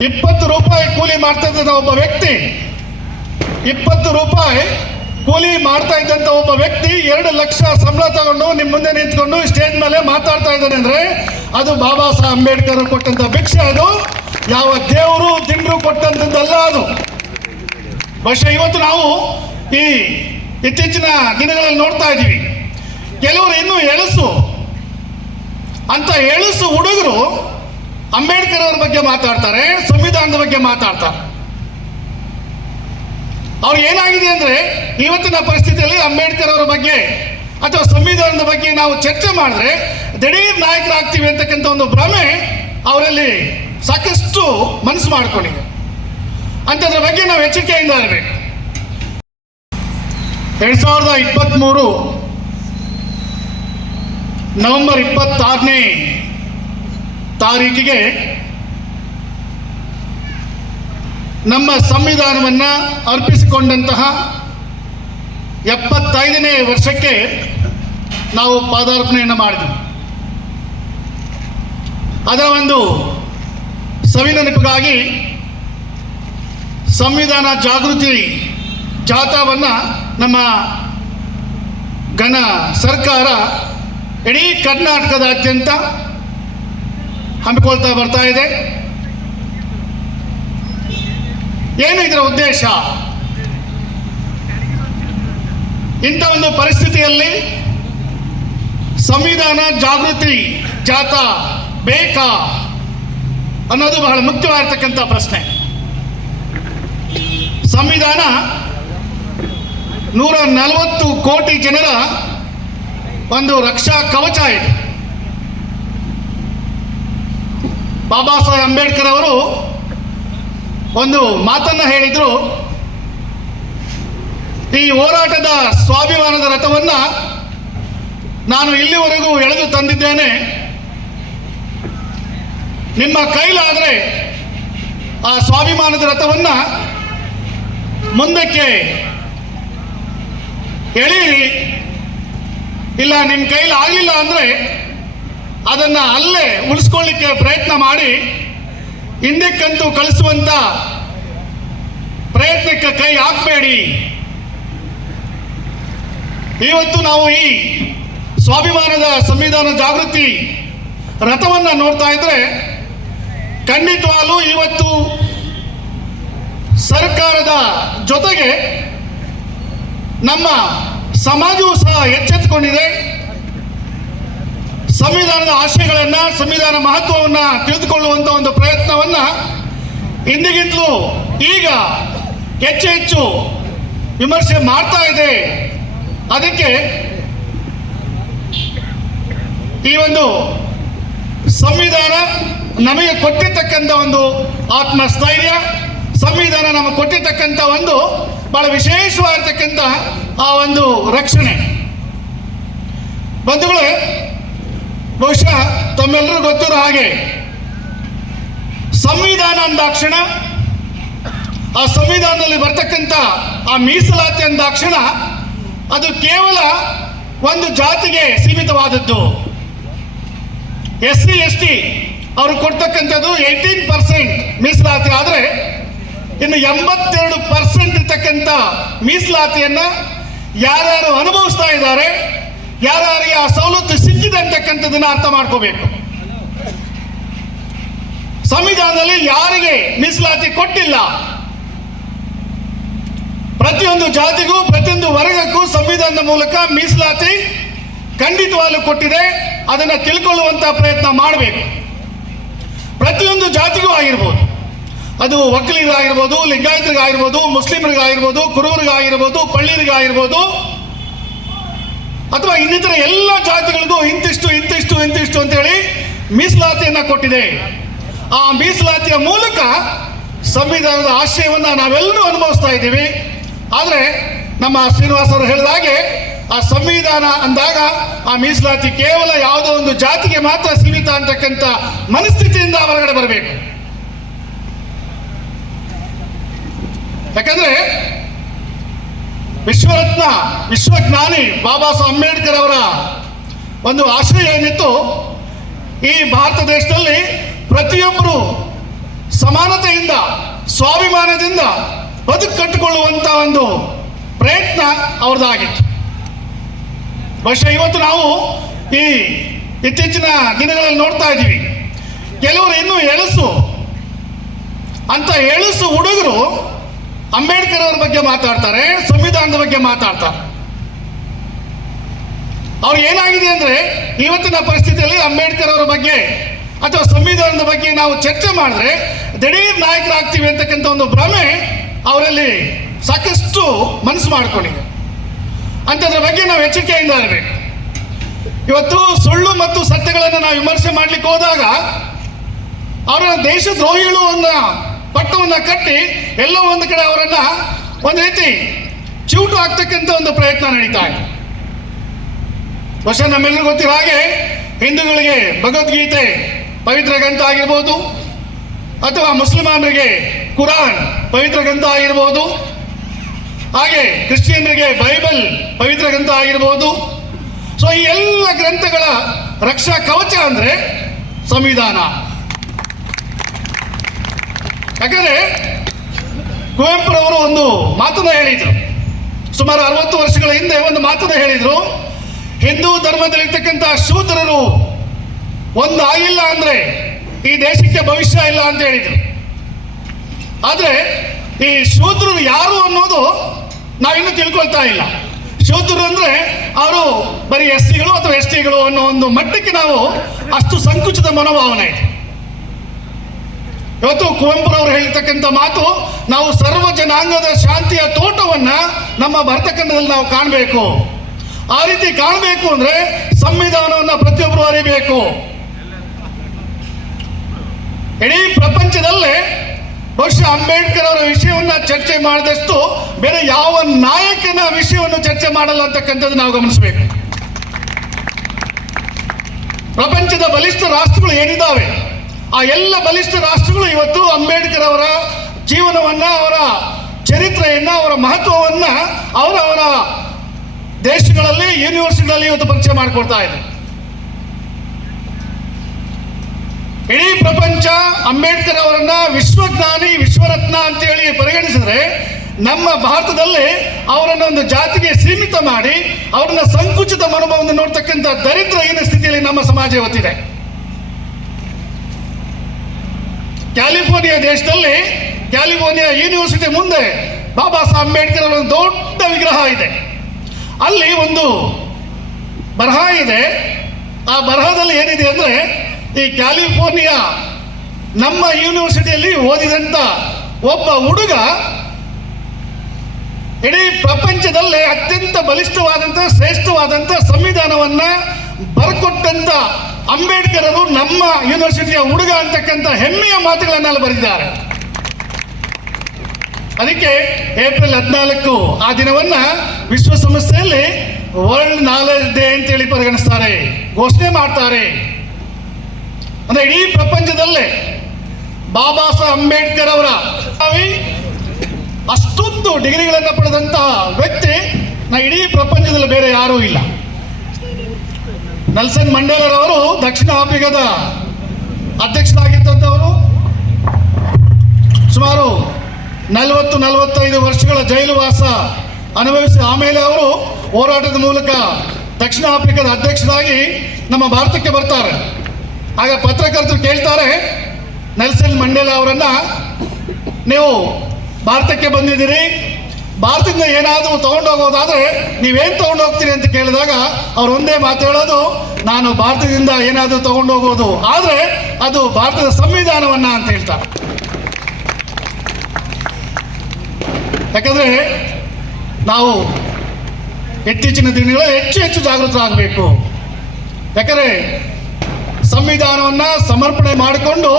ಇಪ್ಪತ್ತು ರೂಪಾಯಿ ಕೂಲಿ ಮಾಡ್ತಾ ಇದ್ದಂತ ಒಬ್ಬ ವ್ಯಕ್ತಿ, ಇಪ್ಪತ್ತು ರೂಪಾಯಿ ಕೂಲಿ ಮಾಡ್ತಾ ಇದ್ದಂತ ಒಬ್ಬ ವ್ಯಕ್ತಿ ಎರಡು ಲಕ್ಷ ಸಂಬಳ ತಗೊಂಡು ನಿಮ್ಮ ಮುಂದೆ ನಿಂತ್ಕೊಂಡು ಸ್ಟೇಜ್ ಮೇಲೆ ಮಾತಾಡ್ತಾ ಇದ್ದಾನೆ ಅಂದ್ರೆ ಅದು ಬಾಬಾ ಸಾಹೇಬ್ ಅಂಬೇಡ್ಕರ್ ಕೊಟ್ಟಂತ ಭಿಕ್ಷೆ ಅದು. ಯಾವ ದೇವರು ದಿಂಡ್ರು ಕೊಟ್ಟಂತದ್ದಲ್ಲ ಅದು. ಬಹುಶಃ ಇವತ್ತು ನಾವು ಈ ಇತ್ತೀಚಿನ ದಿನಗಳಲ್ಲಿ ನೋಡ್ತಾ ಇದ್ದೀವಿ. ಕೆಲವರು ಇನ್ನೂ ಎಳಸು ಅಂತ ಎಳಸು ಹುಡುಗರು ಅಂಬೇಡ್ಕರ್ ಅವ್ರ ಬಗ್ಗೆ ಮಾತಾಡ್ತಾರೆ, ಸಂವಿಧಾನದ ಬಗ್ಗೆ ಮಾತಾಡ್ತಾರೆ. ಅವ್ರು ಏನಾಗಿದೆ ಅಂದ್ರೆ, ಇವತ್ತಿನ ಪರಿಸ್ಥಿತಿಯಲ್ಲಿ ಅಂಬೇಡ್ಕರ್ ಅವರ ಬಗ್ಗೆ ಅಥವಾ ಸಂವಿಧಾನದ ಬಗ್ಗೆ ನಾವು ಚರ್ಚೆ ಮಾಡಿದ್ರೆ, ದಿಢೀರ್ ನಾಯಕರಾಗ್ತೀವಿ ಅಂತಕ್ಕಂಥ ಒಂದು ಭ್ರಮೆ ಅವರಲ್ಲಿ ಸಾಕಷ್ಟು ಮನಸ್ಸು ಮಾಡ್ಕೊಂಡಿದೆ. ಅಂಥದ್ರ ಬಗ್ಗೆ ನಾವು ಎಚ್ಚರಿಕೆಯಿಂದ ಇರಬೇಕು. ಎರಡ್ ಸಾವಿರದ ಇಪ್ಪತ್ತ್ಮೂರು ನವೆಂಬರ್ ಇಪ್ಪತ್ತಾರನೇ ತಾರೀಕಿಗೆ ನಮ್ಮ ಸಂವಿಧಾನವನ್ನ ಅರ್ಪಿಸಿಕೊಂಡಂತಹ ಎಪ್ಪತ್ತೈದನೇ ವರ್ಷಕ್ಕೆ ನಾವು ಪಾದಾರ್ಪಣೆಯನ್ನು ಮಾಡಿದ್ವಿ. ಅದರ ಒಂದು ಸವಿನೆನಪಿಗಾಗಿ ಸಂವಿಧಾನ ಜಾಗೃತಿ ಜಾಥಾವನ್ನು ನಮ್ಮ ಘನ ಸರ್ಕಾರ ಇಡೀ ಕರ್ನಾಟಕದಾದ್ಯಂತ ಹಮ್ಮಿಕೊಳ್ತಾ ಬರ್ತಾ ಇದೆ. ಏನು ಇದರ ಉದ್ದೇಶ? ಇಂಥ ಒಂದು ಪರಿಸ್ಥಿತಿಯಲ್ಲಿ ಸಂವಿಧಾನ ಜಾಗೃತಿ ಜಾತ ಬೇಕಾ ಅನ್ನೋದು ಬಹಳ ಮುಖ್ಯವಾಗಿರ್ತಕ್ಕಂಥ ಪ್ರಶ್ನೆ. ಸಂವಿಧಾನ ನೂರ ನಲವತ್ತು ಕೋಟಿ ಜನರ ಒಂದು ರಕ್ಷಾ ಕವಚ ಇದೆ. ಬಾಬಾ ಸಾಹೇಬ್ ಅಂಬೇಡ್ಕರ್ ಅವರು ಒಂದು ಮಾತನ್ನ ಹೇಳಿದರು. ಈ ಹೋರಾಟದ ಸ್ವಾಭಿಮಾನದ ರಥವನ್ನ ನಾನು ಇಲ್ಲಿವರೆಗೂ ಎಳೆದು ತಂದಿದ್ದೇನೆ. ನಿಮ್ಮ ಕೈಲಾದರೆ ಆ ಸ್ವಾಭಿಮಾನದ ರಥವನ್ನ ಮುಂದಕ್ಕೆ ಎಳೀರಿ. ಇಲ್ಲ ನಿಮ್ಮ ಕೈಲಿ ಆಗಲಿಲ್ಲ ಅಂದರೆ ಅದನ್ನು ಅಲ್ಲೇ ಉಳಿಸ್ಕೊಳ್ಳಿಕ್ಕೆ ಪ್ರಯತ್ನ ಮಾಡಿ ಹಿಂದಕ್ಕಂತೂ ಕಳಿಸುವಂಥ ಪ್ರಯತ್ನಕ್ಕೆ ಕೈ ಹಾಕಬೇಡಿ. ಇವತ್ತು ನಾವು ಈ ಸ್ವಾಭಿಮಾನದ ಸಂವಿಧಾನ ಜಾಗೃತಿ ರಥವನ್ನು ನೋಡ್ತಾ ಇದ್ರೆ ಖಂಡಿತವಾಗಲೂ ಇವತ್ತು ಸರ್ಕಾರದ ಜೊತೆಗೆ ನಮ್ಮ ಸಮಾಜವು ಸಹ ಎಚ್ಚೆತ್ತುಕೊಂಡಿದೆ ಸಂವಿಧಾನದ ಆಶಯಗಳನ್ನ, ಸಂವಿಧಾನ ಮಹತ್ವವನ್ನ ತಿಳಿದುಕೊಳ್ಳುವಂತ ಒಂದು ಪ್ರಯತ್ನವನ್ನ ಇಂದಿಗಿಂತಲೂ ಈಗ ಹೆಚ್ಚು ಹೆಚ್ಚು ವಿಮರ್ಶೆ ಮಾಡ್ತಾ ಇದೆ. ಅದಕ್ಕೆ ಈ ಒಂದು ಸಂವಿಧಾನ ನಮಗೆ ಕೊಟ್ಟಿರ್ತಕ್ಕಂಥ ಒಂದು ಆತ್ಮಸ್ಥೈರ್ಯ, ಸಂವಿಧಾನ ನಮಗೆ ಕೊಟ್ಟಿರ್ತಕ್ಕಂಥ ಒಂದು ಬಹಳ ವಿಶೇಷವಾಗಿರ್ತಕ್ಕಂಥ ಆ ಒಂದು ರಕ್ಷಣೆ. ಬಂಧುಗಳೇ ಬಹುಶಃ ತಮ್ಮೆಲ್ಲರೂ ಗೊತ್ತಿರೋ ಹಾಗೆ ಸಂವಿಧಾನ ಅಂದಾಕ್ಷಣ ಆ ಸಂವಿಧಾನದಲ್ಲಿ ಬರ್ತಕ್ಕಂಥ ಆ ಮೀಸಲಾತಿ ಅಂದಾಕ್ಷಣ ಅದು ಕೇವಲ ಒಂದು ಜಾತಿಗೆ ಸೀಮಿತವಾದದ್ದು. ಎಸ್ ಸಿ ಎಸ್ ಟಿ ಅವರು ಕೊಡ್ತಕ್ಕಂಥದ್ದು ಏಯ್ಟೀನ್ ಪರ್ಸೆಂಟ್ ಮೀಸಲಾತಿ, ಆದರೆ ಇನ್ನು ಎಂಬತ್ತೆರಡು ಪರ್ಸೆಂಟ್ ಇರ್ತಕ್ಕಂಥ ಮೀಸಲಾತಿಯನ್ನ ಯಾರ್ಯಾರು ಅನುಭವಿಸ್ತಾ ಇದ್ದಾರೆ ಯಾರ್ಯಾರಿಗೆ ಆ ಸವಲತ್ತು ಸಿಕ್ಕಿದೆ ಅಂತಕ್ಕಂಥದ್ದನ್ನ ಅರ್ಥ ಮಾಡ್ಕೋಬೇಕು. ಸಂವಿಧಾನದಲ್ಲಿ ಯಾರಿಗೆ ಮೀಸಲಾತಿ ಕೊಟ್ಟಿಲ್ಲ, ಪ್ರತಿಯೊಂದು ಜಾತಿಗೂ, ಪ್ರತಿಯೊಂದು ವರ್ಗಕ್ಕೂ ಸಂವಿಧಾನದ ಮೂಲಕ ಮೀಸಲಾತಿ ಖಂಡಿತವಾಗ್ಲೂ ಕೊಟ್ಟಿದೆ, ಅದನ್ನು ತಿಳ್ಕೊಳ್ಳುವಂತ ಪ್ರಯತ್ನ ಮಾಡಬೇಕು. ಪ್ರತಿಯೊಂದು ಜಾತಿಗೂ ಆಗಿರ್ಬೋದು. ಅದು ಒಕ್ಕಲಿಗರಾಗಿರ್ಬೋದು ಲಿಂಗಾಯತರಿಗಾಗಿರ್ಬೋದು, ಮುಸ್ಲಿಮರಿಗಾಗಿರ್ಬೋದು, ಕುರುಬರಿಗಾಗಿರ್ಬೋದು ಪಳ್ಳಿಯರಿಗಾಗಿರ್ಬೋದು ಅಥವಾ ಇನ್ನಿತರ ಎಲ್ಲ ಜಾತಿಗಳಿಗೂ ಇಂತಿಷ್ಟು ಇಂತಿಷ್ಟು ಇಂತಿಷ್ಟು ಅಂತೇಳಿ ಮೀಸಲಾತಿಯನ್ನು ಕೊಟ್ಟಿದೆ. ಆ ಮೀಸಲಾತಿಯ ಮೂಲಕ ಸಂವಿಧಾನದ ಆಶಯವನ್ನು ನಾವೆಲ್ಲರೂ ಅನುಭವಿಸ್ತಾ ಇದ್ದೀವಿ. ಆದರೆ ನಮ್ಮ ಶ್ರೀನಿವಾಸ್ ಅವರು ಹೇಳಿದ ಹಾಗೆ ಆ ಸಂವಿಧಾನ ಅಂದಾಗ ಆ ಮೀಸಲಾತಿ ಕೇವಲ ಯಾವುದೋ ಒಂದು ಜಾತಿಗೆ ಮಾತ್ರ ಸೀಮಿತ ಅಂತಕ್ಕಂಥ ಮನಸ್ಥಿತಿಯಿಂದ ಹೊರಗಡೆ ಬರಬೇಕು. ಯಾಕಂದ್ರೆ ವಿಶ್ವರತ್ನ, ವಿಶ್ವಜ್ಞಾನಿ ಬಾಬಾ ಸಾಹೇಬ್ ಅಂಬೇಡ್ಕರ್ ಅವರ ಒಂದು ಆಶಯ ಏನಿತ್ತು, ಈ ಭಾರತ ದೇಶದಲ್ಲಿ ಪ್ರತಿಯೊಬ್ಬರು ಸಮಾನತೆಯಿಂದ, ಸ್ವಾಭಿಮಾನದಿಂದ ಬದುಕು ಕಟ್ಟಿಕೊಳ್ಳುವಂತ ಒಂದು ಪ್ರಯತ್ನ ಅವ್ರದ್ದಾಗಿತ್ತು. ಬಹುಶಃ ಇವತ್ತು ನಾವು ಈ ಇತ್ತೀಚಿನ ದಿನಗಳಲ್ಲಿ ನೋಡ್ತಾ ಇದ್ದೀವಿ. ಕೆಲವರು ಇನ್ನೂ ಎಳಸು ಅಂತ ಎಳಸು ಹುಡುಗರು ಅಂಬೇಡ್ಕರ್ ಅವ್ರ ಬಗ್ಗೆ ಮಾತಾಡ್ತಾರೆ, ಸಂವಿಧಾನದ ಬಗ್ಗೆ ಮಾತಾಡ್ತಾರೆ. ಅವ್ರು ಏನಾಗಿದೆ ಅಂದ್ರೆ, ಇವತ್ತಿನ ಪರಿಸ್ಥಿತಿಯಲ್ಲಿ ಅಂಬೇಡ್ಕರ್ ಅವರ ಬಗ್ಗೆ ಅಥವಾ ಸಂವಿಧಾನದ ಬಗ್ಗೆ ನಾವು ಚರ್ಚೆ ಮಾಡಿದ್ರೆ, ದಿಢೀರ್ ನಾಯಕರಾಗ್ತೀವಿ ಅಂತಕ್ಕಂಥ ಒಂದು ಭ್ರಮೆ ಅವರಲ್ಲಿ ಸಾಕಷ್ಟು ಮನಸ್ಸು ಮಾಡ್ಕೊಂಡಿದೆ. ಅಂಥದ್ರ ಬಗ್ಗೆ ನಾವು ಎಚ್ಚರಿಕೆಯಿಂದ ಇರಬೇಕು. ಇವತ್ತು ಸುಳ್ಳು ಮತ್ತು ಸತ್ಯಗಳನ್ನು ನಾವು ವಿಮರ್ಶೆ ಮಾಡ್ಲಿಕ್ಕೆ ಹೋದಾಗ, ಅವರ ದೇಶದ್ರೋಹಿಗಳು ಅನ್ನೋ ಪಟ್ಟವನ್ನ ಕಟ್ಟಿ ಎಲ್ಲೋ ಒಂದು ಕಡೆ ಅವರನ್ನ ಒಂದು ರೀತಿ ಚೂಟು ಹಾಕ್ತಕ್ಕಂಥ ಒಂದು ಪ್ರಯತ್ನ ನಡೀತಾ ಇದೆ. ಬಹುಶಃ ನಮ್ಮೆಲ್ಲರಿಗೂ ಗೊತ್ತಿರೋ ಹಾಗೆ ಹಿಂದೂಗಳಿಗೆ ಭಗವದ್ಗೀತೆ ಪವಿತ್ರ ಗ್ರಂಥ ಆಗಿರ್ಬೋದು, ಅಥವಾ ಮುಸಲ್ಮಾನರಿಗೆ ಕುರಾನ್ ಪವಿತ್ರ ಗ್ರಂಥ ಆಗಿರ್ಬೋದು, ಹಾಗೆ ಕ್ರಿಶ್ಚಿಯನ್ರಿಗೆ ಬೈಬಲ್ ಪವಿತ್ರ ಗ್ರಂಥ ಆಗಿರ್ಬೋದು. ಸೊ ಈ ಎಲ್ಲ ಗ್ರಂಥಗಳ ರಕ್ಷಾ ಕವಚ ಅಂದರೆ ಸಂವಿಧಾನ. ಯಾಕಂದ್ರೆ ಕುವೆಂಪುರವರು ಒಂದು ಮಾತನ್ನ ಹೇಳಿದರು. ಸುಮಾರು ಅರವತ್ತು ವರ್ಷಗಳ ಹಿಂದೆ ಒಂದು ಮಾತನ್ನ ಹೇಳಿದರು. ಹಿಂದೂ ಧರ್ಮದಲ್ಲಿರ್ತಕ್ಕಂಥ ಶೂದ್ರರು ಒಂದು ಆಗಿಲ್ಲ ಅಂದ್ರೆ ಈ ದೇಶಕ್ಕೆ ಭವಿಷ್ಯ ಇಲ್ಲ ಅಂತ ಹೇಳಿದರು. ಆದರೆ ಈ ಶೂದ್ರರು ಯಾರು ಅನ್ನೋದು ನಾವಿನ್ನೂ ತಿಳ್ಕೊಳ್ತಾ ಇಲ್ಲ. ಶೂದ್ರರು ಅಂದ್ರೆ ಅವರು ಬರೀ ಎಸ್ ಸಿಗಳು ಅಥವಾ ಎಸ್ ಟಿಗಳು ಅನ್ನೋ ಒಂದು ಮಟ್ಟಕ್ಕೆ ನಾವು ಅಷ್ಟು ಸಂಕುಚಿತ ಮನೋಭಾವನೆ ಇದೆ. ಇವತ್ತು ಕುವೆಂಪುರವರು ಹೇಳ್ತಕ್ಕಂಥ ಮಾತು, ನಾವು ಸರ್ವ ಜನಾಂಗದ ಶಾಂತಿಯ ತೋಟವನ್ನ ನಮ್ಮ ಭರತಖಂಡದಲ್ಲಿ ನಾವು ಕಾಣಬೇಕು. ಆ ರೀತಿ ಕಾಣಬೇಕು ಅಂದ್ರೆ ಸಂವಿಧಾನವನ್ನ ಪ್ರತಿಯೊಬ್ಬರು ಅರಿಬೇಕು. ಇಡೀ ಪ್ರಪಂಚದಲ್ಲೇ ಬಹುಶಃ ಅಂಬೇಡ್ಕರ್ ಅವರ ವಿಷಯವನ್ನ ಚರ್ಚೆ ಮಾಡಿದಷ್ಟು ಬೇರೆ ಯಾವ ನಾಯಕನ ವಿಷಯವನ್ನು ಚರ್ಚೆ ಮಾಡಲ್ಲ ಅಂತಕ್ಕಂಥದ್ದು ನಾವು ಗಮನಿಸಬೇಕು. ಪ್ರಪಂಚದ ಬಲಿಷ್ಠ ರಾಷ್ಟ್ರಗಳು ಏನಿದ್ದಾವೆ ಆ ಎಲ್ಲ ಬಲಿಷ್ಠ ರಾಷ್ಟ್ರಗಳು ಇವತ್ತು ಅಂಬೇಡ್ಕರ್ ಅವರ ಜೀವನವನ್ನ, ಅವರ ಚರಿತ್ರೆಯನ್ನ, ಅವರ ಮಹತ್ವವನ್ನ ಅವರವರ ದೇಶಗಳಲ್ಲಿ, ಯೂನಿವರ್ಸಿಟಿಗಳಲ್ಲಿ ಇವತ್ತು ಪರಿಚಯ ಮಾಡಿಕೊಡ್ತಾ ಇದೆ ಇಡೀ ಪ್ರಪಂಚ ಅಂಬೇಡ್ಕರ್ ಅವರನ್ನ ವಿಶ್ವಜ್ಞಾನಿ, ವಿಶ್ವರತ್ನ ಅಂತ ಹೇಳಿ ಪರಿಗಣಿಸಿದ್ರೆ ನಮ್ಮ ಭಾರತದಲ್ಲಿ ಅವರನ್ನ ಒಂದು ಜಾತಿಗೆ ಸೀಮಿತ ಮಾಡಿ, ಅವರನ್ನ ಸಂಕುಚಿತ ಮನೋಭಾವದಿಂದ ನೋಡ್ತಕ್ಕಂಥ ಏನ ಸ್ಥಿತಿಯಲ್ಲಿ ನಮ್ಮ ಸಮಾಜ ಇವತ್ತಿದೆ. ಕ್ಯಾಲಿಫೋರ್ನಿಯಾ ದೇಶದಲ್ಲಿ ಕ್ಯಾಲಿಫೋರ್ನಿಯಾ ಯೂನಿವರ್ಸಿಟಿ ಮುಂದೆ ಬಾಬಾ ಸಾಹೇಬ್ ಅಂಬೇಡ್ಕರ್ ಒಂದು ದೊಡ್ಡ ವಿಗ್ರಹ ಇದೆ. ಅಲ್ಲಿ ಒಂದು ಬರಹ ಇದೆ. ಆ ಬರಹದಲ್ಲಿ ಏನಿದೆ ಅಂದ್ರೆ ಈ ಕ್ಯಾಲಿಫೋರ್ನಿಯಾ ನಮ್ಮ ಯೂನಿವರ್ಸಿಟಿಯಲ್ಲಿ ಓದಿದಂತ ಒಬ್ಬ ಹುಡುಗ ಇಡೀ ಪ್ರಪಂಚದಲ್ಲೇ ಅತ್ಯಂತ ಬಲಿಷ್ಠವಾದಂಥ ಶ್ರೇಷ್ಠವಾದಂಥ ಸಂವಿಧಾನವನ್ನ ಬರ್ಕೊಟ್ಟಂತ ಅಂಬೇಡ್ಕರ್ ಅವರು ನಮ್ಮ ಯೂನಿವರ್ಸಿಟಿಯ ಹುಡುಗ ಅಂತಕ್ಕಂಥ ಹೆಮ್ಮೆಯ ಮಾತುಗಳನ್ನೆಲ್ಲ ಬರೆದಿದ್ದಾರೆ. ಅದಕ್ಕೆ ಏಪ್ರಿಲ್ ಹದಿನಾಲ್ಕು ಆ ದಿನವನ್ನ ವಿಶ್ವಸಂಸ್ಥೆಯಲ್ಲಿ ವರ್ಲ್ಡ್ ನಾಲೆಜ್ ಡೇ ಅಂತೇಳಿ ಪರಿಗಣಿಸ್ತಾರೆ, ಘೋಷಣೆ ಮಾಡ್ತಾರೆ. ಅಂದ್ರೆ ಇಡೀ ಪ್ರಪಂಚದಲ್ಲೇ ಬಾಬಾ ಸಾಹೇಬ್ ಅಂಬೇಡ್ಕರ್ ಅವರ ಅಷ್ಟೊಂದು ಡಿಗ್ರಿಗಳನ್ನು ಪಡೆದಂತಹ ವ್ಯಕ್ತಿ ನಾ ಇಡೀ ಪ್ರಪಂಚದಲ್ಲಿ ಬೇರೆ ಯಾರೂ ಇಲ್ಲ. ನೆಲ್ಸನ್ ಮಂಡೇಲರವರು ದಕ್ಷಿಣ ಆಫ್ರಿಕಾದ ಅಧ್ಯಕ್ಷರಾಗಿದ್ದಂಥವರು ಸುಮಾರು ನಲವತ್ತು, ನಲವತ್ತೈದು ವರ್ಷಗಳ ಜೈಲು ವಾಸ ಅನುಭವಿಸಿ ಆಮೇಲೆ ಅವರು ಹೋರಾಟದ ಮೂಲಕ ದಕ್ಷಿಣ ಆಫ್ರಿಕಾದ ಅಧ್ಯಕ್ಷರಾಗಿ ನಮ್ಮ ಭಾರತಕ್ಕೆ ಬರ್ತಾರೆ. ಆಗ ಪತ್ರಕರ್ತರು ಕೇಳ್ತಾರೆ, ನೆಲ್ಸನ್ ಮಂಡೇಲ ಅವರನ್ನ ನೀವು ಭಾರತಕ್ಕೆ ಬಂದಿದ್ದೀರಿ. ಭಾರತದಿಂದ ಏನಾದರೂ ತಗೊಂಡೋಗೋದಾದ್ರೆ ನೀವೇನು ತಗೊಂಡು ಹೋಗ್ತೀರಿ ಅಂತ ಕೇಳಿದಾಗ ಅವ್ರು ಒಂದೇ ಮಾತು ಹೇಳೋದು ನಾನು ಭಾರತದಿಂದ ಏನಾದರೂ ತಗೊಂಡೋಗೋದು ಆದರೆ ಅದು ಭಾರತದ ಸಂವಿಧಾನವನ್ನ ಅಂತ ಹೇಳ್ತಾರೆ. ಯಾಕಂದ್ರೆ ನಾವು ಇತ್ತೀಚಿನ ದಿನಗಳಲ್ಲಿ ಹೆಚ್ಚು ಹೆಚ್ಚು ಜಾಗೃತರಾಗಬೇಕು. ಯಾಕಂದ್ರೆ ಸಂವಿಧಾನವನ್ನ ಸಮರ್ಪಣೆ ಮಾಡಿಕೊಂಡು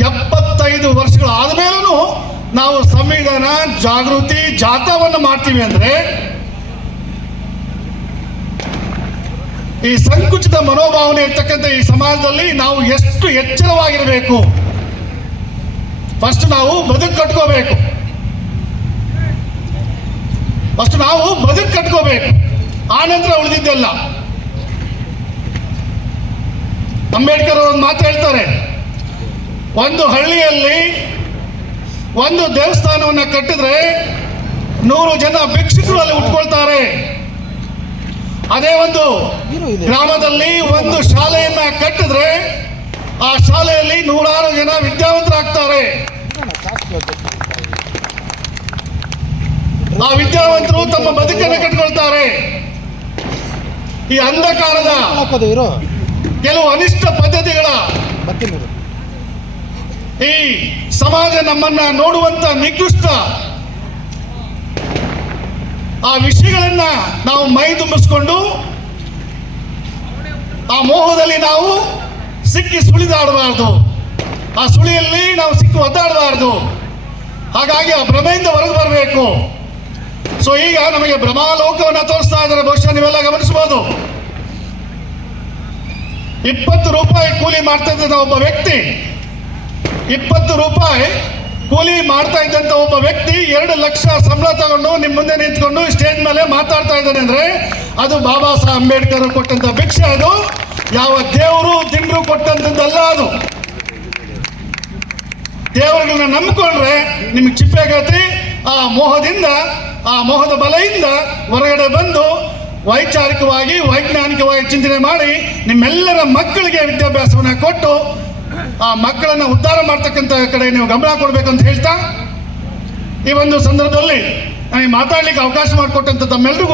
ಎಪ್ಪತ್ತೈದು ವರ್ಷಗಳು ಆದಮೇಲೂ ನಾವು ಸಂವಿಧಾನ ಜಾಗೃತಿ ಜಾಥಾವನ್ನು ಮಾಡ್ತೀವಿ ಅಂದ್ರೆ ಈ ಸಂಕುಚಿತ ಮನೋಭಾವನೆ ಇರ್ತಕ್ಕಂಥ ಈ ಸಮಾಜದಲ್ಲಿ ನಾವು ಎಷ್ಟು ಎಚ್ಚರವಾಗಿರಬೇಕು? ಫಸ್ಟ್ ನಾವು ಬದುಕು ಕಟ್ಕೋಬೇಕು. ಫಸ್ಟ್ ನಾವು ಬದುಕು ಕಟ್ಕೋಬೇಕು. ಆ ನಂತರ ಉಳಿದಿದ್ದೆಲ್ಲ. ಅಂಬೇಡ್ಕರ್ ಅವರು ಒಂದು ಮಾತು ಹೇಳ್ತಾರೆ. ಒಂದು ಹಳ್ಳಿಯಲ್ಲಿ ಒಂದು ದೇವಸ್ಥಾನವನ್ನು ಕಟ್ಟಿದ್ರೆ ನೂರು ಜನ ಭಿಕ್ಷುಕರು ಅಲ್ಲಿ ಉಟ್ಕೊಳ್ತಾರೆ. ಅದೇ ಒಂದು ಗ್ರಾಮದಲ್ಲಿ ಒಂದು ಶಾಲೆಯನ್ನ ಕಟ್ಟಿದ್ರೆ ಆ ಶಾಲೆಯಲ್ಲಿ ನೂರಾರು ಜನ ವಿದ್ಯಾವಂತರಾಗ್ತಾರೆ. ಆ ವಿದ್ಯಾವಂತರು ತಮ್ಮ ಬದುಕನ್ನು ಕಟ್ಕೊಳ್ತಾರೆ. ಈ ಅಂಧಕಾರದ ಕೆಲವು ಅನಿಷ್ಟ ಪದ್ಧತಿಗಳ ಈ ಸಮಾಜ ನಮ್ಮನ್ನ ನೋಡುವಂತ ನಿಕೃಷ್ಟ ಆ ವಿಷಯಗಳನ್ನ ನಾವು ಮೈ ತುಂಬಿಸ್ಕೊಂಡು ಆ ಮೋಹದಲ್ಲಿ ನಾವು ಸಿಕ್ಕಿ ಸುಳಿದಾಡಬಾರ್ದು. ಆ ಸುಳಿಯಲ್ಲಿ ನಾವು ಸಿಕ್ಕಿ ಒದ್ದಾಡಬಾರ್ದು. ಹಾಗಾಗಿ ಆ ಭ್ರಮೆಯಿಂದ ಹೊರಗೆ ಬರಬೇಕು. ಸೊ ಈಗ ನಮಗೆ ಭ್ರಮಾಲೋಕವನ್ನು ತೋರಿಸ್ತಾ ಇದ್ದಾರೆ. ಬಹುಶಃ ನೀವೆಲ್ಲ ಗಮನಿಸಬಹುದು. ಇಪ್ಪತ್ತು ರೂಪಾಯಿ ಕೂಲಿ ಮಾಡ್ತಾ ಇದ್ದ ಒಬ್ಬ ವ್ಯಕ್ತಿ, ಇಪ್ಪತ್ತು ರೂಪಾಯಿ ಕೂಲಿ ಮಾಡ್ತಾ ಇದ್ದಂತ ಒಬ್ಬ ವ್ಯಕ್ತಿ ಎರಡು ಲಕ್ಷ ಸಂಬಳ ತಗೊಂಡು ನಿಮ್ಮ ಮುಂದೆ ನಿಂತ್ಕೊಂಡು ಸ್ಟೇಜ್ ಮೇಲೆ ಮಾತಾಡ್ತಾ ಇದ್ದಾನೆ ಅಂದ್ರೆ ಅದು ಬಾಬಾ ಸಾಹೇಬ್ ಅಂಬೇಡ್ಕರ್ ಕೊಟ್ಟಂತ ಭಿಕ್ಷೆ ಅದು. ಯಾವ ದೇವರು ದಿಂಡ್ರು ಕೊಟ್ಟಂತದ್ದಲ್ಲ ಅದು. ದೇವರುಗಳನ್ನ ನಂಬಿಕೊಂಡ್ರೆ ನಿಮಗೆ ಚಿಪ್ಪೆಗತಿ ಆ ಮೋಹದಿಂದ, ಆ ಮೋಹದ ಬಲೆಯಿಂದ ಹೊರಗಡೆ ಬಂದು ವೈಚಾರಿಕವಾಗಿ, ವೈಜ್ಞಾನಿಕವಾಗಿ ಚಿಂತನೆ ಮಾಡಿ ನಿಮ್ಮೆಲ್ಲರ ಮಕ್ಕಳಿಗೆ ವಿದ್ಯಾಭ್ಯಾಸವನ್ನು ಕೊಟ್ಟು ಆ ಮಕ್ಕಳನ್ನ ಉದ್ಧಾರ ಮಾಡ್ತಕ್ಕಂಥ ಕಡೆ ನೀವು ಗಮನ ಕೊಡಬೇಕಂತ ಹೇಳ್ತಾ, ಈ ಒಂದು ಸಂದರ್ಭದಲ್ಲಿ ನನಗೆ ಮಾತಾಡ್ಲಿಕ್ಕೆ ಅವಕಾಶ ಮಾಡಿಕೊಟ್ಟಂತ ತಮ್ಮೆಲ್ಲರಿಗೂ